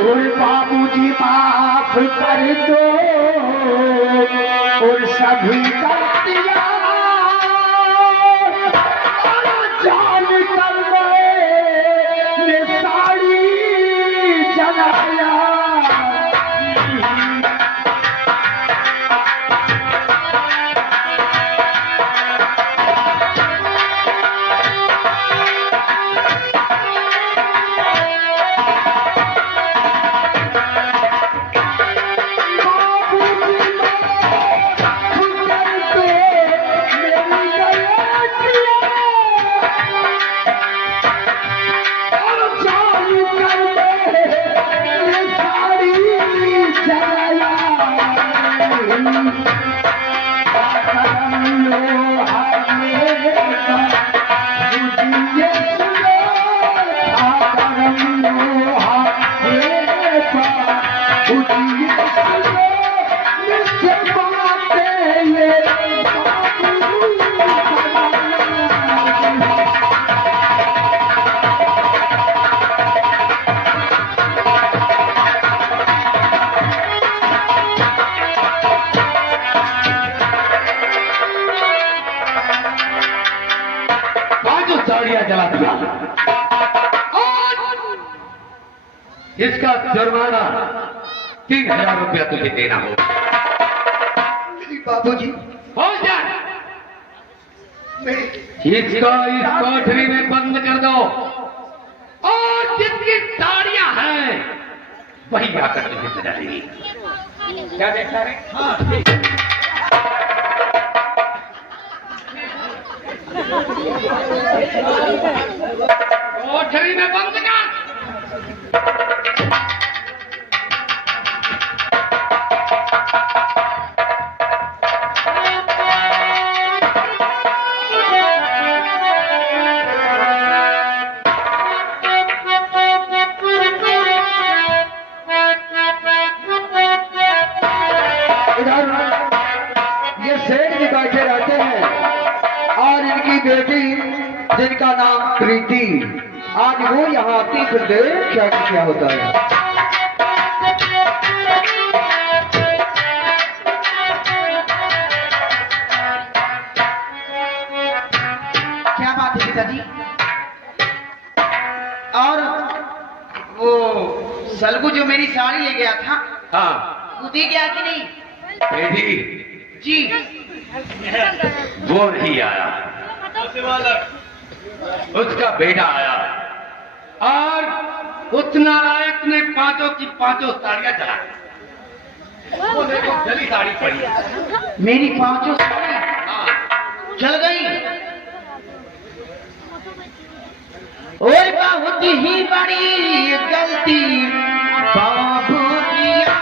और बाबूजी माफ कर दो और सभी कर दिया और जान कर गए साड़ी जलाया। जला दिया। इसका जुर्माना 3000 रुपया तुझे देना होगा। बाबूजी हो जाए इसको इस कोठरी में बंद कर दो और जितनी साड़ियां हैं वही आकर तुझे सजा देगी। क्या देखा रे? हाँ कोठरी में बंद कर। ये सेठ जी बैठे रहते हैं और इनकी बेटी जिनका नाम प्रीति, आज वो यहाँ आती फिर देख क्या क्या होता है। क्या बात है पिताजी? और वो सलगू जो मेरी साड़ी ले गया था, हाँ वो दे गया कि नहीं? बेटी जी वो नहीं आया, उसका बेटा आया और उस नालायक ने पांचों की पांचों साड़ियां जला। वो देखो जली साड़ी पड़ी, मेरी पांचों साड़ी जल गई। और बहुत ही बड़ी गलती बाबू किया।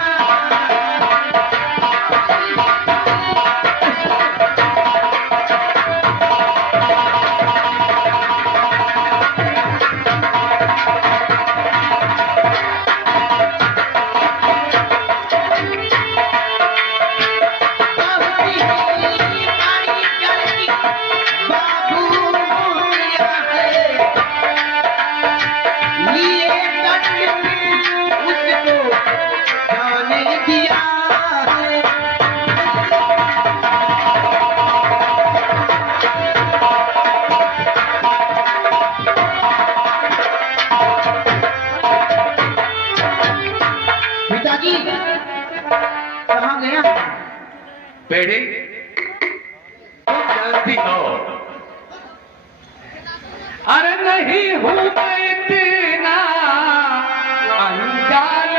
कहाँ गया बेटे? जानती हो अरे नहीं हूँ मैं इतना अनजान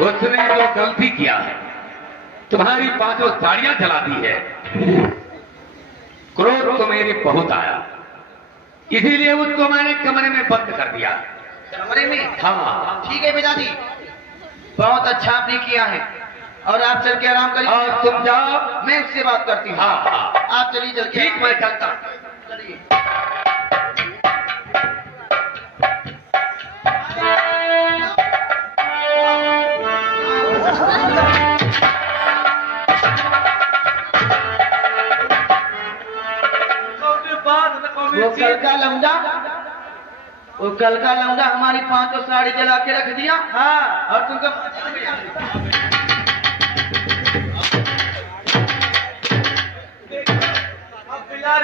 उसने जो गलती किया है तुम्हारी पांचों साड़ियां जला दी है। क्रोध तो मेरे बहुत आया, इसीलिए उसको मैंने कमरे में बंद कर दिया। कमरे में? हाँ ठीक है पिताजी, बहुत अच्छा आपने किया है। और आप चल के आराम करिए। और तुम जाओ, मैं उससे बात करती हूँ। हाँ हाँ आप चलिए चल के। ठीक, मैं चलता। चलिए। वो कल का लौंडा हमारी पांचों साड़ी जला के रख दिया। हाँ, और तुमको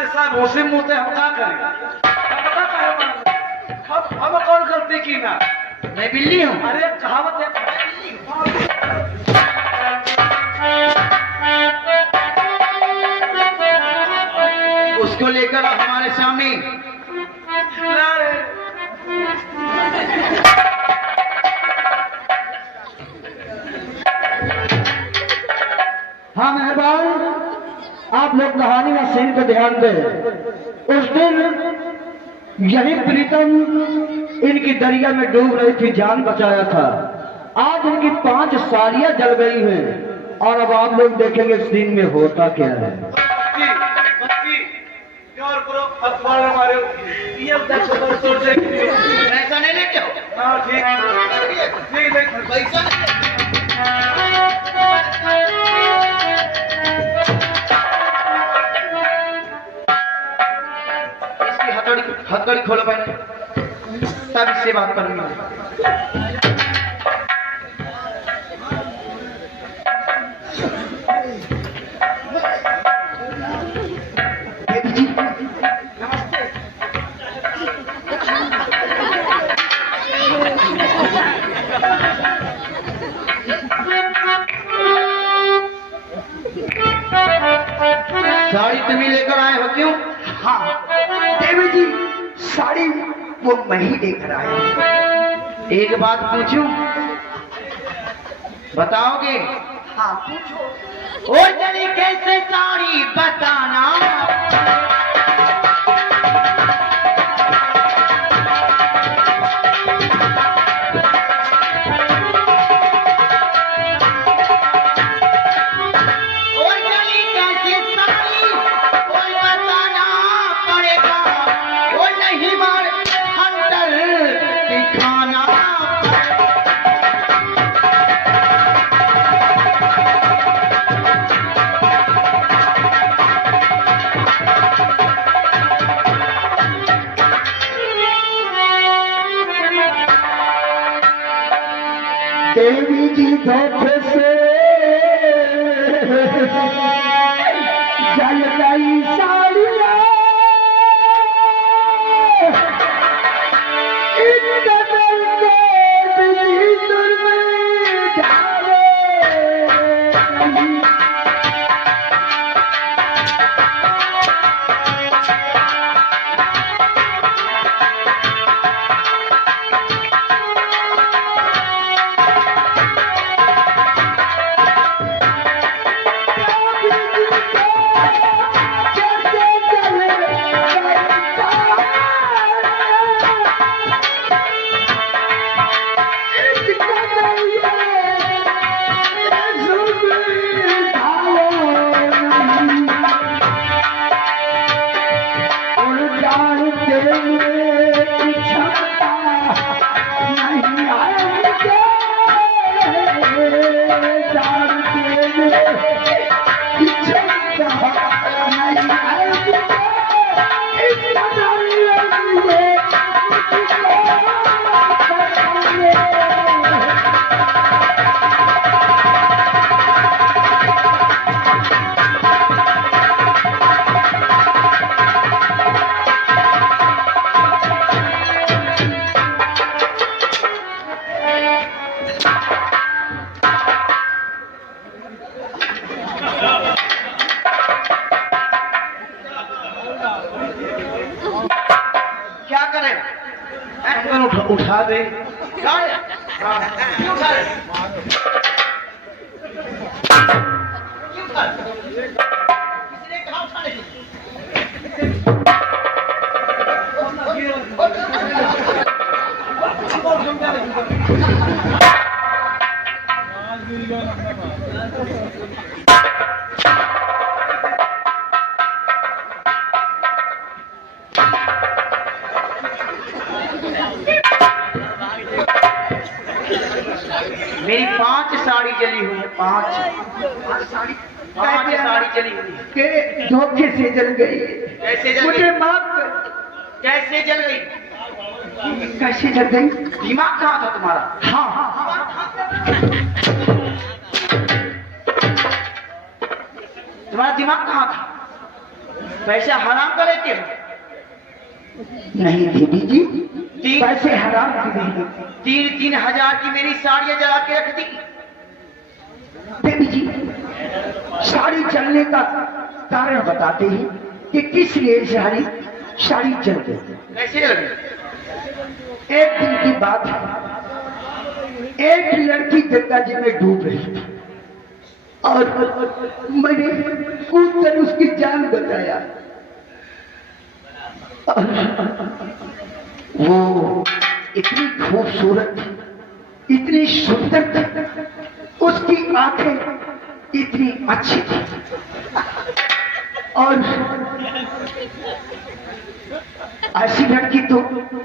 साहब उसी मुंह से हम क्या करें? हम कौन गलती की ना? मैं बिल्ली हूँ। अरे कहावत है। उसको लेकर हमारे सामने। हाँ मेहरबान, आप लोग कहानी व सीन पे ध्यान दें। उस दिन यही प्रीतम इनकी दरिया में डूब रही थी, जान बचाया था। आज इनकी 5 साड़ियां जल गई हैं और अब आप लोग देखेंगे इस सीन में होता क्या है। पैसा नहीं लेते हो? पैसा इसकी हथकड़ी खोलो पहले, तब इससे बात करूंगा। साड़ी तुम्हें लेकर आए हो क्यों? हाँ देवी जी, साड़ी वो मैं ही लेकर आया। एक बात पूछूं, बताओगे? हाँ पूछो। ओ जली कैसे साड़ी बताना। देवी जी धोखे से जल गई साड़ियां, इतने भीतर में ढाले उठा दे। क्यों उठा रहे? मेरी 5 साड़ी जली हुई है, 5 साड़ी जली हुई है। के धोखे से जल गई। कैसे जल मुझे गई? माफ कर। कैसे जल गई? कैसे जल गई? दिमाग कहाँ था तुम्हारा? हाँ, तुम्हारा दिमाग कहाँ था? पैसा हराम का लेते हो? नहीं दीदी जी, तीन पैसे हराम की नहीं। 3-3 हजार की मेरी साड़ियां जला के रख दी। देवी जी, साड़ी जलने का कारण बताते हैं कि किस लिए साड़ी जल गई। कैसे जल गई? एक दिन की बात है, एक लड़की गंगा जी में डूब रही थी और मैंने कूदकर उसकी जान बचाया। और वो इतनी खूबसूरत थी, इतनी सुंदर थी, उसकी आंखें इतनी अच्छी थी और ऐसी लड़की तो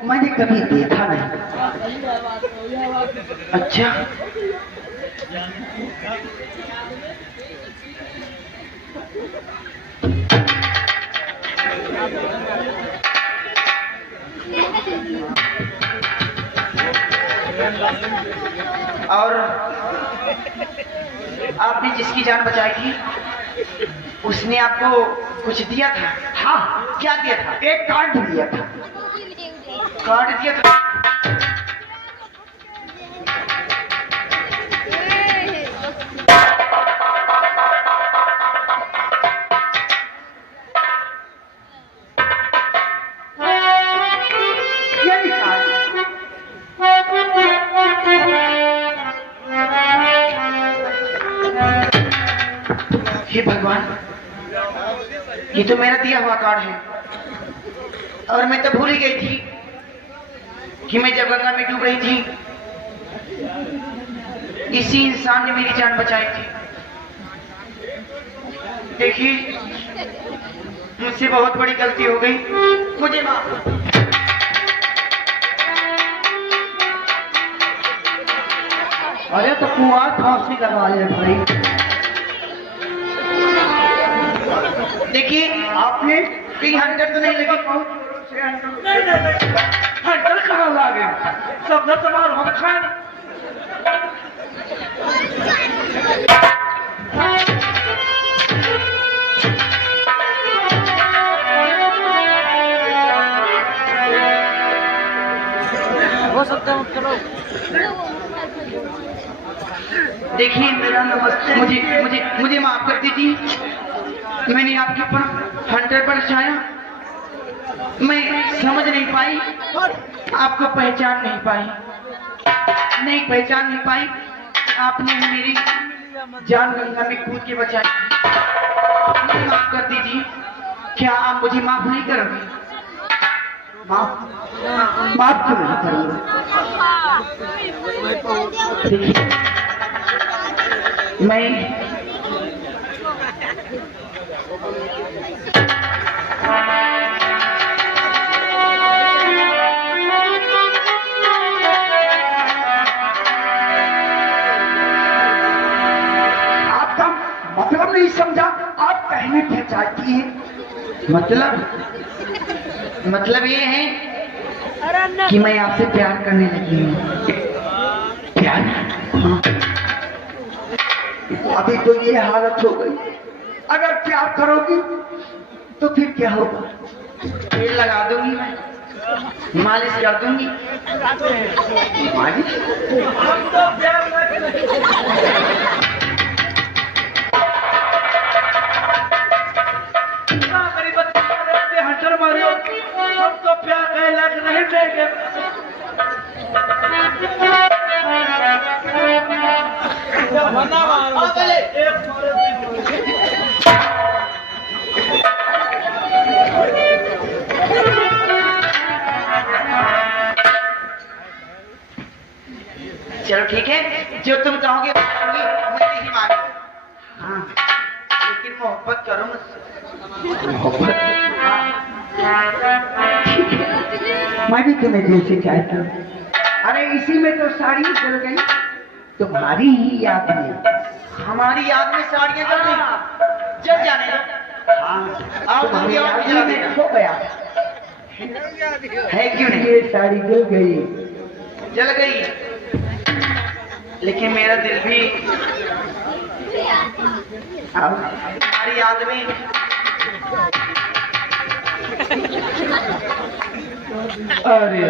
मैंने कभी देखा नहीं। अच्छा, और आपने जिसकी जान बचाई थी उसने आपको कुछ दिया था? हाँ, क्या दिया था? एक कार्ड दिया था। कार्ड दिया था? यही कार्ड। हे भगवान, ये तो मेरा दिया हुआ कार्ड है और मैं तो भूल ही गई थी कि मैं जब गंगा में डूब रही थी इसी इंसान ने मेरी जान बचाई थी। देखिए, मुझसे बहुत बड़ी गलती हो गई, मुझे माफ। अरे तो कुआं फांसी लगा ले भाई। देखिए, आपने कहीं हंटर तो नहीं लगी? हंटर कहाँ लागे? सब न तुम्हारा हम खाए। हो सकता है चलो। देखिए, मेरा नमस्ते, मुझे माफ कर दीजिए। मैंने आपके ऊपर हंटर पर छाया, मैं समझ नहीं पाई, आपको पहचान नहीं पाई, नहीं पहचान नहीं पाई। आपने मेरी जान गंगा में कूद के बचाई। मुझे माफ कर दीजिए। क्या आप मुझे माफ नहीं करोगे? माफ क्यों नहीं करूंगा? देखिए, मैं आपका मतलब नहीं समझा। आप कहने क्या चाहती हैं? मतलब ये है कि मैं आपसे प्यार करने लगी हूँ। प्यार? हाँ। अभी तो ये हालत हो गई, अगर प्यार करोगी तो फिर क्या होगा? तेल लगा दूंगी, मैं मालिश कर दूंगी। मालिश? हंटर मारे हम तो प्यार कहे लग नहीं देंगे। चलो ठीक है, जो तुम चाहोगे वो करूंगी, मैं नहीं मांगी। हाँ, लेकिन मोहब्बत करो मुझसे। मैं भी तुम्हें दिल से चाहता हूँ। अरे इसी में तो साड़ी जल गई तुम्हारी ही याद में। हमारी याद में साड़ियाँ जल गई, जल जाने दो। हाँ, आओ तुम भी और जला देना। खो गया है क्यों नहीं? ये साड़ी जल गई। जल गई, लेकिन मेरा दिल भी हमारी याद में। अरे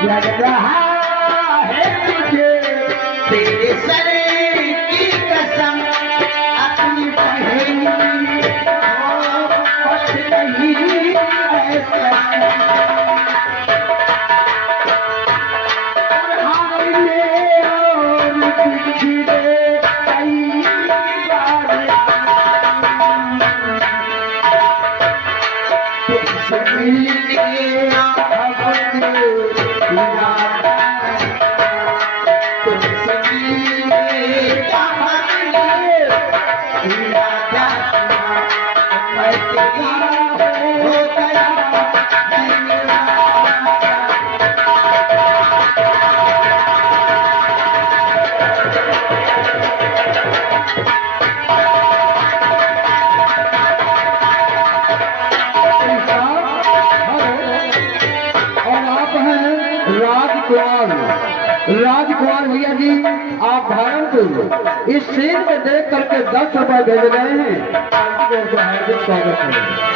लग रहा है मुझे तेरे सर की कसम अपनी पहेली कुछ नहीं ऐसा और हमने और पिछले कई बार तुझसे मिलने राजकुमार भैया जी, आप भारत इस सीन में देख करके 10 रुपए भेज गए हैं। आपकी हार्दिक स्वागत है।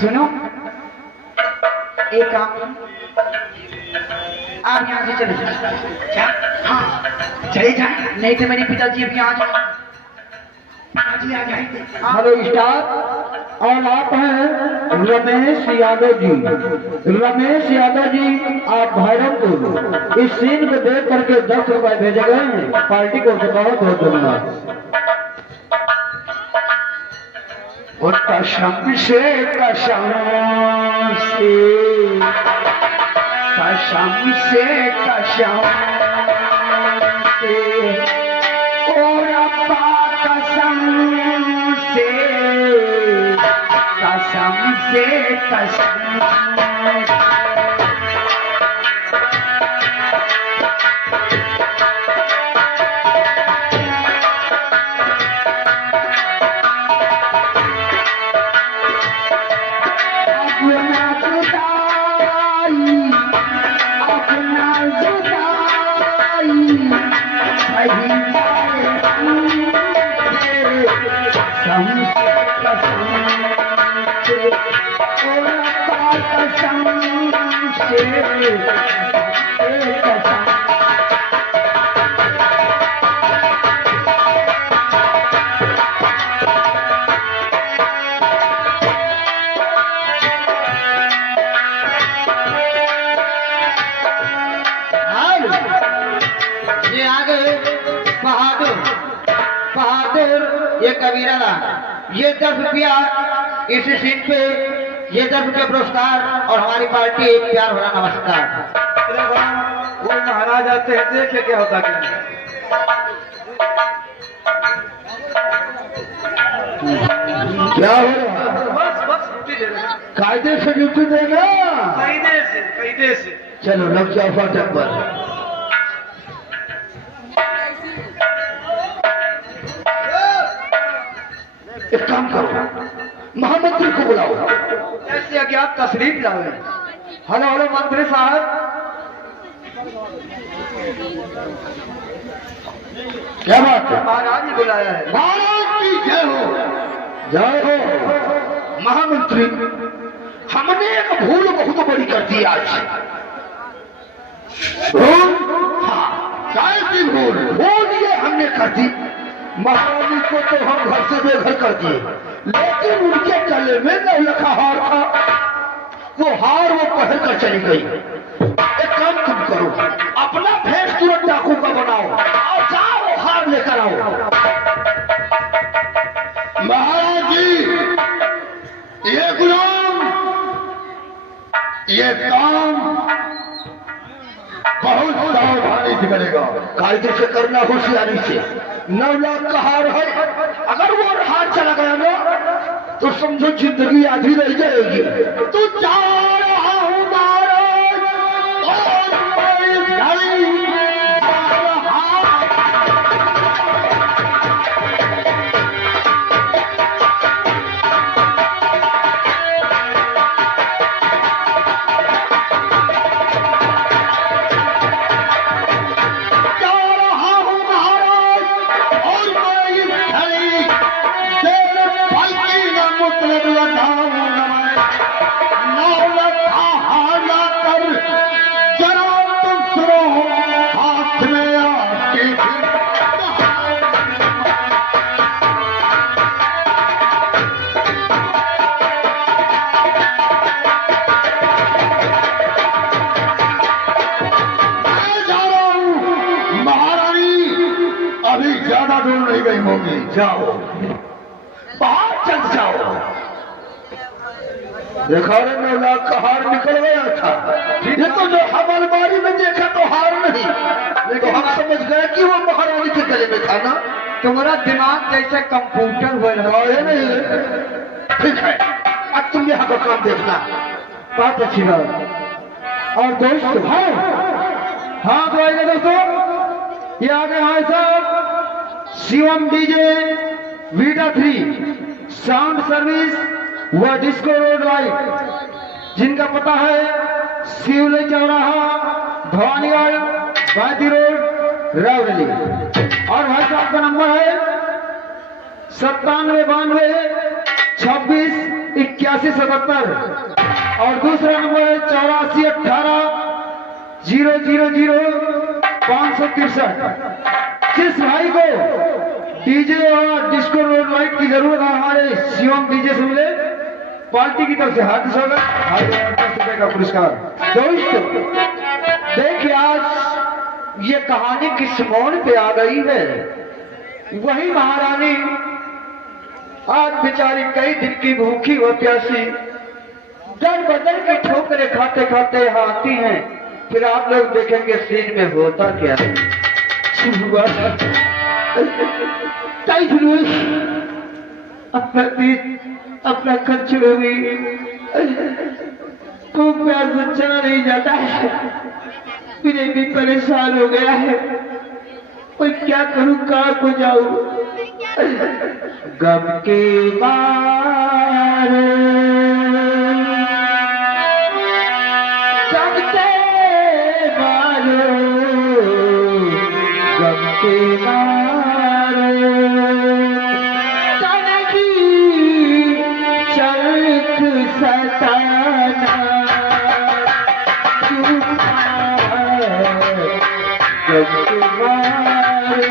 सुनो, एक काम, आप यहाँ से चले जाए। क्या? हाँ चले जाए, नहीं तो मेरे पिताजी अभी आ जाए। पिताजी आ जाएंगे। हाँ। हेलो स्टाफ, और आप हैं रमेश यादव जी। रमेश यादव जी, आप भैरवपुर। इस सीन को देख करके 10 रुपए भेजे गए हैं। पार्टी को बहुत बहुत धन्यवाद। कसम से कसम से कसम से कसम से और अब्बा कसम से कसम से कसम ये आगे बहादुर बहादुर, ये कबीरा ये 10 रुपया इस सीट पे, ये 10 रुपया पुरस्कार और हमारी पार्टी एक प्यार भरा नमस्कार। वो महाराज आते हैं, देखे क्या होता क्या। क्या हो रहा है? बस ड्यूटी दे रहे हैं। कायदे से ड्यूटी देगा। कायदे से चलो लग जाओ फाटक पर। एक काम करो, महामंत्री को बुलाओ। ऐसे अज्ञात तशरीफ लावे। हेलो हेलो मंत्री साहब, क्या बात है? महाराज ही बुलाया है। महाराज की जय हो। जय हो। महामंत्री, हमने एक भूल बहुत बड़ी कर दी आज। भूल? हाँ, कैसी भूल? भूल ये हमने कर दी, महारानी को तो हम घर से बेघर कर दिए, लेकिन उनके गले में नौलखा हार था। वो हार वो पहन कर चली गई। एक काम तुम करो, अपना भेष तुरंत डाकू का बनाओ और जाओ हार लेकर आओ। महाराज जी, ये गुलाम, ये काम बहुत सावधानी से करेगा, कायदे से करना, होशियारी से। 9 लाख का हार है, अगर वो हार चला गया ना तो समझो जिंदगी आधी रह जाएगी। तो जा रहा हूं महाराज, और मैं इस घड़ी जा रहा। अभी ज्यादा दूर नहीं गई होगी, जाओ बाहर चल जाओ। देखा रे 9 लाख का हार निकल गया था। ये तो जो हम अलमारी में देखा तो हार नहीं, तो हम समझ गए कि वो महारानी के गले में था ना। तुम्हारा दिमाग जैसे कंप्यूटर हो रहा है। नहीं, ठीक है, अब तुम यहाँ का काम देखना। बात अच्छी बात। और दोस्त हाँ तो आइए दोस्तों, ये आ गए हमारे साहब Shivam DJ Vita 3 sound service व डिस्को रोड लाइट, जिनका पता है शिवले चौराहा, भवानीगढ़, बाती रोड, रावली। और भाई साहब का नंबर है 9792 26 81 77। और दूसरा नंबर है 8418000563। जिस भाई को डीजे और डिस्को रोड लाइट की जरूरत है हमारे शिवम डीजे से मिले, पार्टी की तरफ से हार्दिक स्वागत, ₹1000 का पुरस्कार। दोस्तों देखिए आज ये कहानी किस मोड़ पे आ गई है। वही महारानी आज बेचारी कई दिन की भूखी व प्यासी दर बदल के ठोकरे खाते खाते यहाँ आती हैं। फिर आप लोग देखेंगे सीन में होता क्या है। अपना खर्च में भी तो प्यार से चला नहीं जाता है। मेरे भी परेशान हो गया है, कोई क्या करूं, कहाँ को जाऊं। गम के मारे गम के मारे गम के मारे तन की चरख सताना गम के मारे।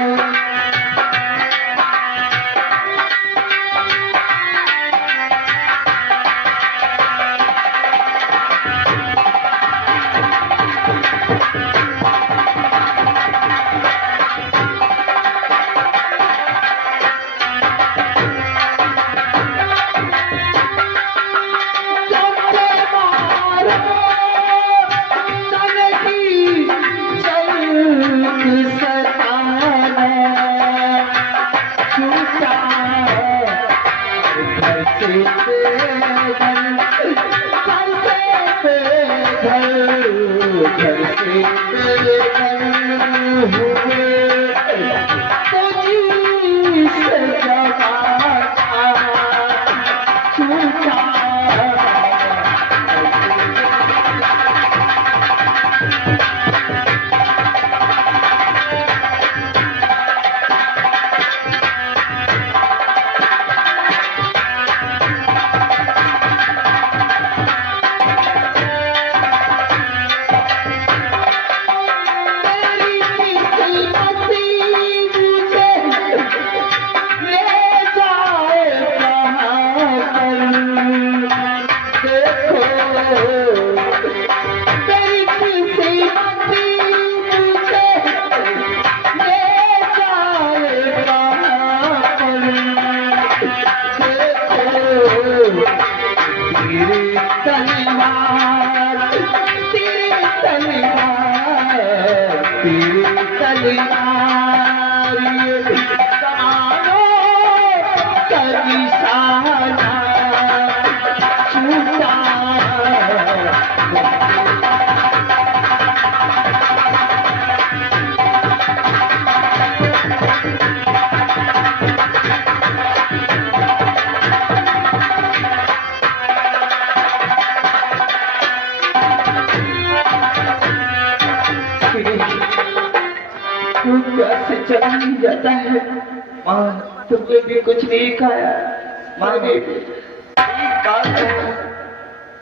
से चला नहीं जाता है। माँ तुमने भी कुछ नहीं खाया। माँ ने एक बात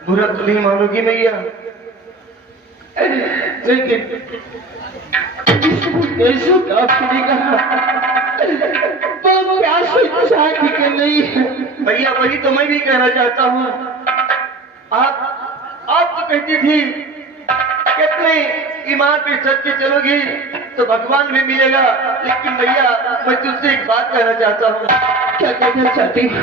बुरा तो नहीं मानोगी मैया, लेकिन ऐसा क्या सुनेगा तो प्यास शादी के नहीं है। भैया वही तो मैं भी कहना चाहता हूँ। आप तो कहती थी कितने ईमान पे सच के चलोगी तो भगवान भी मिलेगा, लेकिन भैया मैं तुझसे एक बात कहना चाहता हूँ। क्या कहना चाहती हूँ?